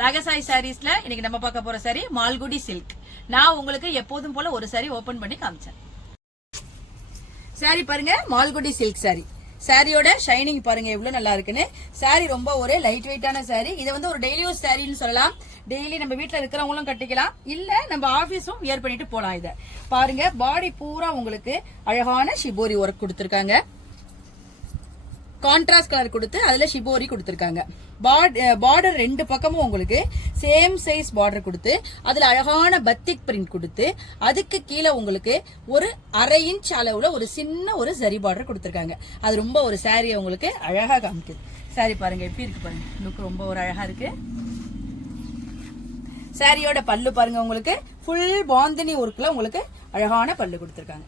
ராகசாய் சாரீஸ்ல இன்னைக்கு நம்ம பார்க்க போற சாரி மால்குடி சில்க். நான் உங்களுக்கு எப்போதும் போல ஒரு சாரி ஓபன் பண்ணி காமிச்சேன். சாரி பாருங்க, மால்குடி சில்க் சாரி. சாரியோட ஷைனிங் பாருங்க எவ்வளவு நல்லா இருக்குன்னு. சாரி ரொம்ப ஒரு லைட் வெயிட்டான சாரி. இது வந்து ஒரு டெய்லி யூஸ் சாரின்னு சொல்லலாம். டெய்லி நம்ம வீட்டுல இருக்கிறவங்களும் கட்டிக்கலாம், இல்ல நம்ம ஆபீஸும் வியர் பண்ணிட்டு போலாம். இத பாருங்க, பாடி பூரா உங்களுக்கு அழகான ஷிபோரி ஒர்க் கொடுத்திருக்காங்க. கான்ட்ராஸ்ட் கலர் கொடுத்து அதுல ஷிபோரி கொடுத்திருக்காங்க. பார்டர் ரெண்டு பக்கமும் உங்களுக்கு சேம் சைஸ் பார்டர் கொடுத்து அதுல அழகான பத்திக் பிரிண்ட் கொடுத்து அதுக்கு கீழே உங்களுக்கு ஒரு 1/2 இன்ச் அளவுல ஒரு சின்ன ஒரு சரி பார்டர் கொடுத்திருக்காங்க. அது ரொம்ப ஒரு சாரியை உங்களுக்கு அழகா காமிக்குது. சாரி பாருங்க எப்படி இருக்கு பாருங்க, லுக் ரொம்ப ஒரு அழகா இருக்கு. சாரியோட பல்லு பாருங்க, உங்களுக்கு ஃபுல் பாந்தினி ஒர்க்ல உங்களுக்கு அழகான பல்லு கொடுத்திருக்காங்க.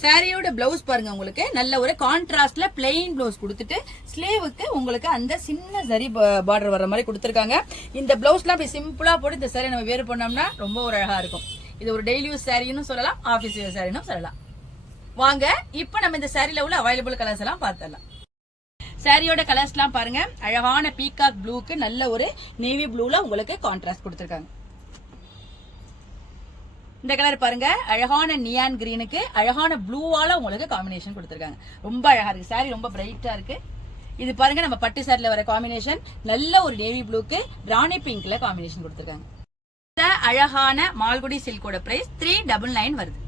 சாரியோட பிளவுஸ் பாருங்க, உங்களுக்கு நல்ல ஒரு கான்ட்ராஸ்ட்ல பிளெயின் பிளவுஸ் கொடுத்துட்டு ஸ்லீவுக்கு உங்களுக்கு அந்த சின்ன சரி பார்டர் வர மாதிரி கொடுத்திருக்காங்க. இந்த பிளவுஸ்லாம் அப்படி சிம்பிளா போட்டு இந்த சாரி நம்ம வேர் பண்ணோம்னா ரொம்ப ஒரு அழகா இருக்கும். இது ஒரு டெய்லி யூஸ் சாரின்னு சொல்லலாம், ஆபீஸ் யூஸ் சாரின்னு சொல்லலாம். வாங்க இப்ப நம்ம இந்த சாரில உள்ள அவைலபிள் கலர்ஸ் எல்லாம் பார்த்தலாம். சாரியோட கலர்ஸ் எல்லாம் பாருங்க, அழகான பீகாக் ப்ளூக்கு நல்ல ஒரு நேவி ப்ளூல உங்களுக்கு கான்ட்ராஸ்ட் கொடுத்திருக்காங்க. இந்த கலர் பாருங்க, அழகான நியான் கிரீனுக்கு அழகான ப்ளூவால உங்களுக்கு காம்பினேஷன் கொடுத்திருக்காங்க. ரொம்ப அழகா இருக்கு சாரி, ரொம்ப பிரைட்டா இருக்கு. இது பாருங்க நம்ம பட்டு சாரில வர காம்பினேஷன் நல்ல ஒரு நேவி ப்ளூக்கு ராணி பிங்க்ல காம்பினேஷன் கொடுத்திருக்காங்க. இந்த அழகான மால்குடி சில்கோட பிரைஸ் 399 வருது.